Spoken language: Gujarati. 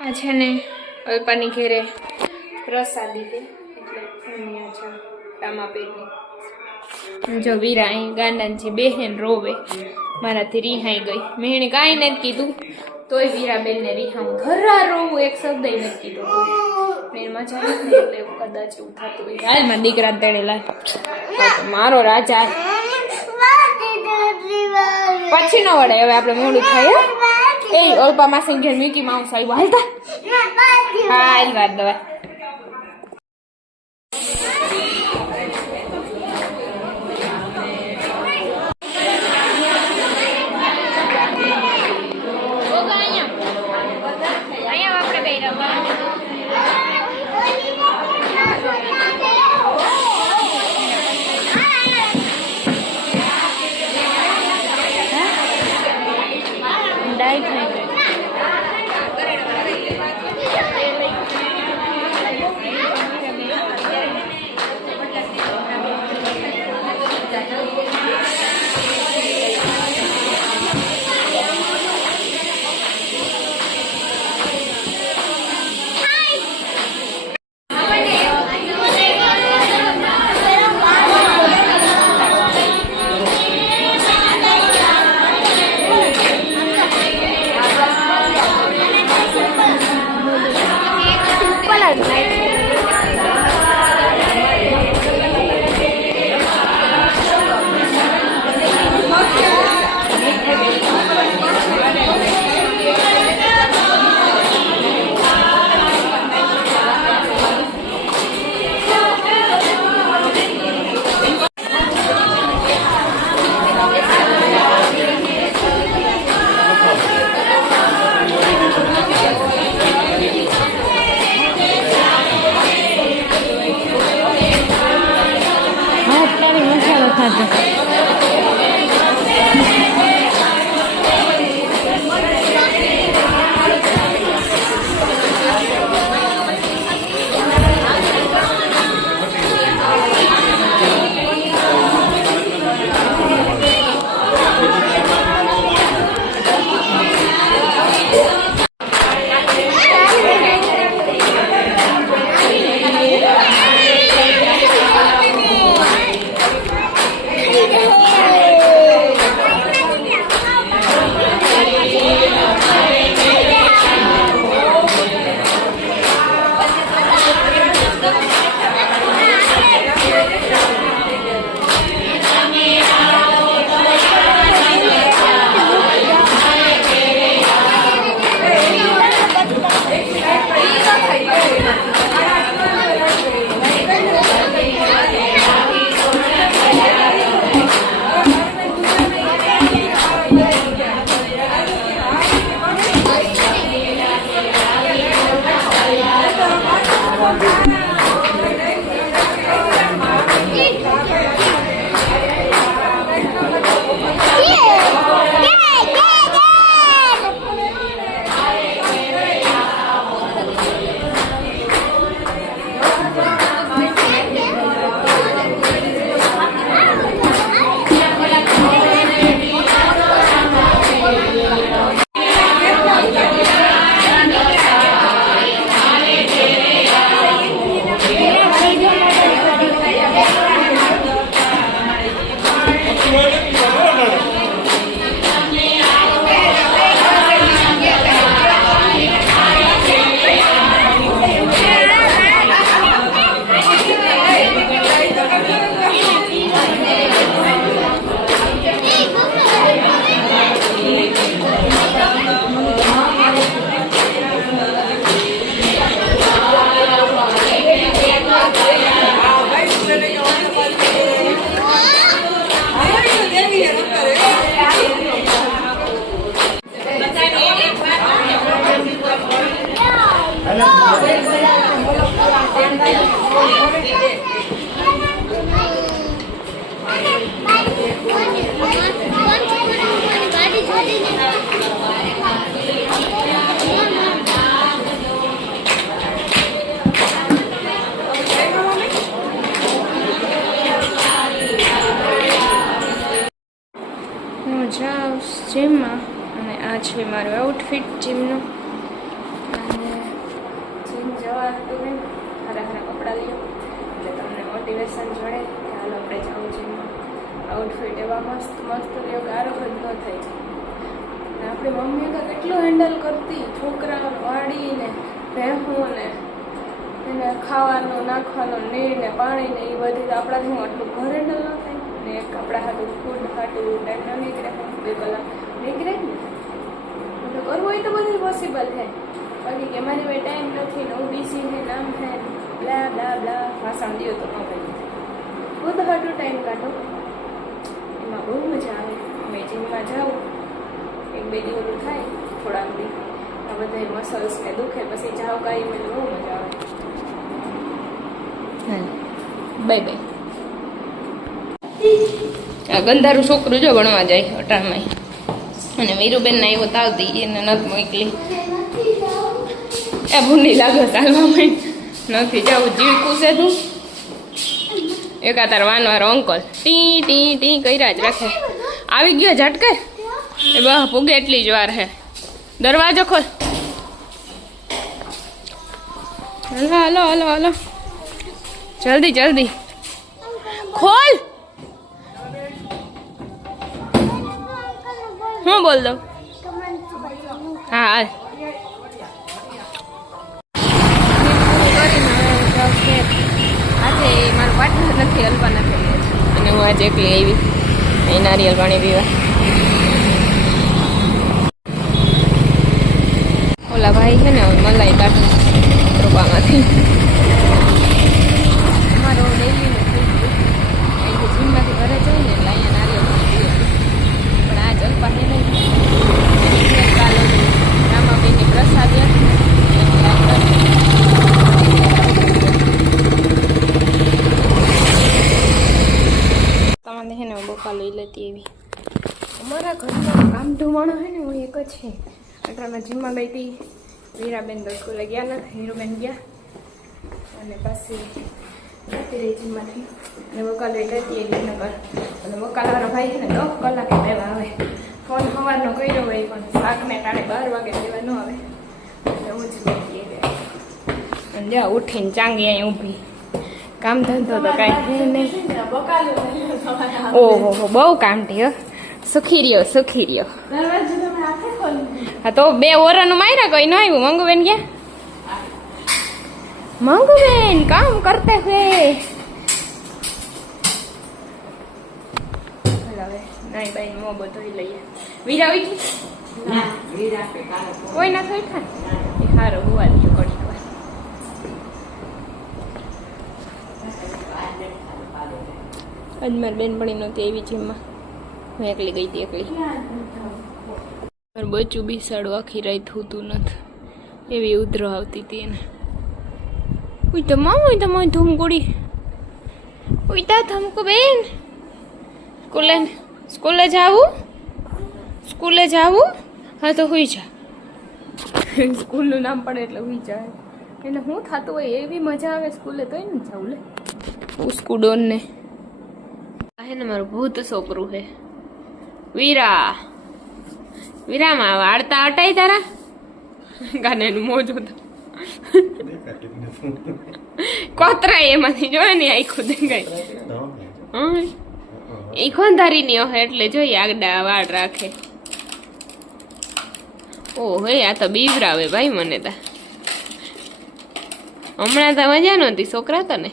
આ છે ને અલ્પાની ઘેરે પ્રસાદી દે એટલે અહીંયા છે ટામાપેરની જો વીરા અહીં ગાંડાન છે બેહેન રોવે મારાથી રિહાઈ ગઈ મેં એને કાંઈ નથી કીધું તોય વીરાબેનને રિહાવું ઘરા રોવું એક શબ્દ નથી કીધો મેં મજા નથી એટલે કદાચ એવું થતું હોય હાલ મારા દીકરા તેડેલા મારો રાજા પછી ન વળે હવે આપણે મોડું થાય એ અલ્પા માસી ઘેર મીકી માઉસ આવ્યો હાલતા હા હાલ વાત દવા જાઉં જીમમાં અને આ છે મારું આઉટફિટ જીમનું અને તમારા હતું ને સારા સારા કપડાં લ્યો એટલે તમને મોટિવેશન જડે કે હાલ આપણે જાઉં જીમમાં. આઉટફિટ એવા મસ્ત મસ્ત લ્યો કે આરોપ જ ન થાય છે. અને આપણી મમ્મી તો કેટલું હેન્ડલ કરતી, છોકરાઓને વાળીને ભેહું ને એને ખાવાનું નાખવાનું નીર ને પાણી ને એ બધી તો આપણાથી હું આટલું ઘર હેન્ડલ ન થાય ને એક આપણા હાટું ફૂડ હાટું ટાઈમ ન નીકળે 2 કલાક નીકળે ને તો કરવું હોય તો બધું પોસિબલ છે. બાકી કે મારી ભાઈ ટાઈમ નથી ને હું બીસી ને નામ છે બ્લા બ્લા બ્લા ભાષણ દો તો ન ભાઈ ખુદ હાટું ટાઈમ કાઢો. એમાં બહુ મજા આવે. મેં જીમમાં જાઉં 1-2 દિવસ થાય થોડાક દી આ બધા મસલ્સ ને દુખે પછી જાવ કાંઈ મને બહુ મજા આવે. Bye bye. આ ગંધારું છોકરું જો ભણવા જાય અટાણમાં અને વીરુબેન ના એવો તાવ દઈ એને નથી મોકલી. એ ભૂંડી લાગે ચાલવા માંડ નથી જવું જીવકું છે તું. એકા તાર વાનવારો અંકલ ટી ટી ટી કર્યા જ રાખે. આવી ગયો ઝટકે એ બહ પૂગે એટલી જ વાર હે. દરવાજો ખોલ. હલો હલો હલો હલો જલ્દી જલ્દી ખોલ. હું બોલ દઉં? હા હાલ. આજે મારું પાર્ટનર નથી હલવા નથી અને હું આજે એકલી આવી એ નારિયેલ પાણી પીવા. ઓલા ભાઈ છે ને મલાઈ કાઢે રૂપામાંથી. અમારો ડેલીનું થઈ ગયું. અહીંથી જીમમાંથી ઘરે જાય ને એટલે અહીંયા નારિયેલ પાણી પીવે પણ આ જલપા હે નહીં. કાલે રામાબેનની પ્રસાદ તમારે છે ને બપા લઈ લેતી એવી. અમારા ઘરમાં કામ ધોવાણો છે ને હું એક જ છે. અટાણા જીમમાં ગઈ હતી. વીરાબેન તો સ્કૂલે ગયા નથી, હીરુબેન ગયા અને પાછી જતી રહી જીમમાંથી. અને વકાલ લેતી એવી નગર અને વકાલવાળો ભાઈ છે ને 10 કલાકે લેવા આવે. ફોન સવારનો કર્યો હોય પણ શાકને ટાણે 12 વાગે લેવા ન આવે એટલે હું જ બેઠી અને જા ઉઠીને ચાંગી અહીં ઊભી. કામ ધંધો તો કાંઈ છે નહીં. ઓહો બહુ કામથી હો. સુખી રહ્યો. હા તો 2 ઓરાનું માર્યા કઈ ન આવ્યું. મંગુબેન ગયા? મંગુબેન કામ કરતે હે. હવે નાઈ બાઈ મો બધોઈ લઈએ. વીરા ઉઠી? ના વીરા કે કાલે કોઈ ના થઈ ખા. એ હારો હોવા દીયો કડી વાર. આજ મારી બેનપણી નહોતી એવી જીમમાં. હું એકલી ગઈ હતી એકલી. મારું બચ્ચું બિસાડું આખી રાત હોતું નથી એવી ઉધરો આવતી હતી એને. ઉઈ તો મારી ધૂમકુડી. ઉઈતા ધમકુ બેન. સ્કૂલે જાવું? હા તો હુઈ જા. સ્કૂલનું નામ પડે એટલે હુઈ જાય. એને શું થતું હોય એવી મજા આવે સ્કૂલે તોય ને જાવું લે. ઉસ્કુડોન ને આ ને મારું ભૂત છોકરું હે વીરામાં વાળતા અટાઈ તારા ગાને મોજો કોતરા એમાંથી જોયે ને આખું દેખાય. એ ખોંધારી ની હોય એટલે જોઈએ આગડા વાળ રાખે. ઓ હે આ તો બીવરાવે ભાઈ મને તા. હમણાં તો મજા નહોતી છોકરા તો ને.